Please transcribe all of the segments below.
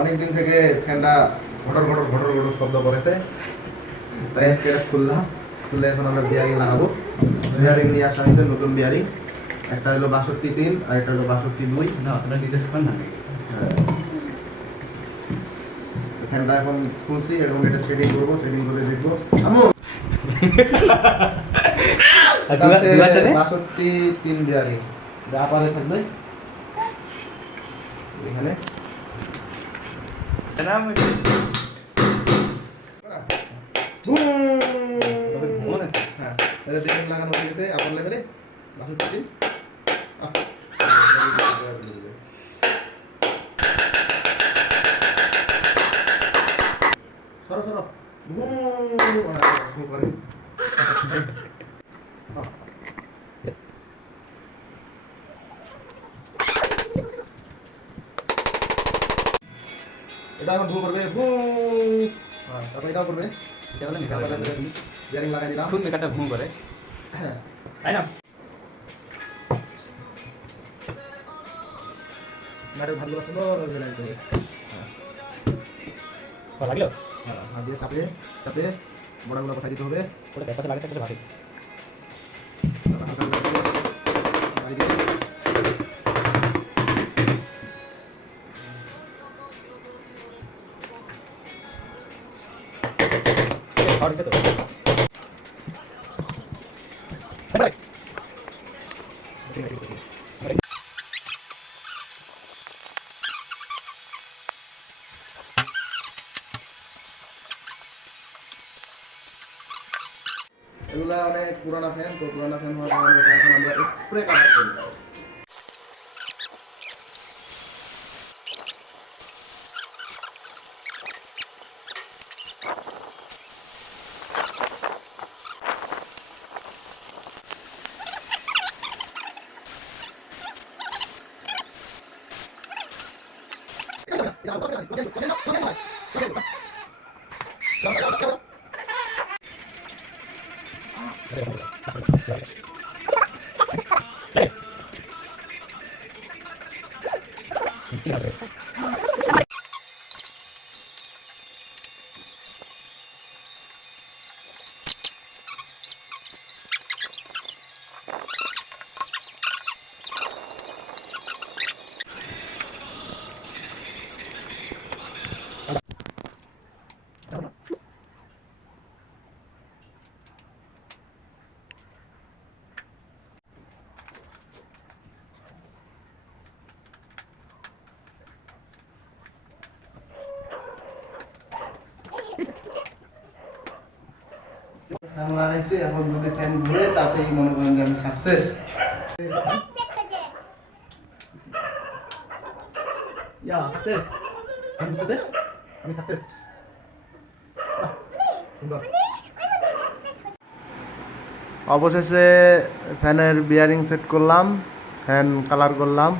অনেকদিন থেকে ফ্যানটা ঘটর ঘটর ঘটর ঘটর শব্দ করেছে, তাই আজকে এটা খুললে এখন আমরা বিয়ারিং লাগাবো। বিয়ারিং নিয়ে আসা হয়েছে, নতুন বিয়ারিং। একটা হলো 62.3 আর একটা হলো 62.2। ফ্যানটা এখন খুলছি এবং এটা সেটিং করবো, সেটিং করে দেখবো। আমু 62.3 বিয়ারিং যা পারে থাকবে এখানে। হ্যাঁ, এটা দেখুন লাগানো হয়ে গেছে আপার লেভেলে 62.3। সরো সরো করে এটা এখন ভু করবে, ভু। হ্যাঁ, তারপর এটাও করবে। এটা হলো মেকার বিয়ারিং লাগাই দিলাম। ফুল মেকারটা ঘুম করে। হ্যাঁ, তাই না? নাটের ভাতগুলো সুন্দর করে লাগতে হবে। লাগলো? হ্যাঁ, হাত দিয়ে চাপে চাপে বড়াগুলো পাঠিয়ে দিতে হবে। ওটা দেখা লাগে সেটা ভালো। আর দিতে তো। এগুলা অনেক পুরানা ফ্যান, তো পুরানা ফ্যান হওয়ার কারণে এখন আমরা স্প্রে কাভার করি। ফ্যান লাগাইছি, এখন যদি ফ্যান ঘুরে তাতেই মনে করেন যে আমি সাকসেস। ইয়া সাকসেস, আমি সাকসেস। অবশেষে ফ্যানের বিয়ারিং সেট করলাম, ফ্যান কালার করলাম।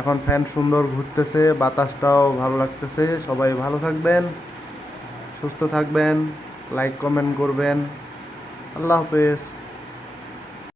এখন ফ্যান সুন্দর ঘুরতেছে, বাতাসটাও ভালো লাগতেছে। সবাই ভালো থাকবেন, সুস্থ থাকবেন, লাইক কমেন্ট করবেন। আল্লাহ হাফেজ।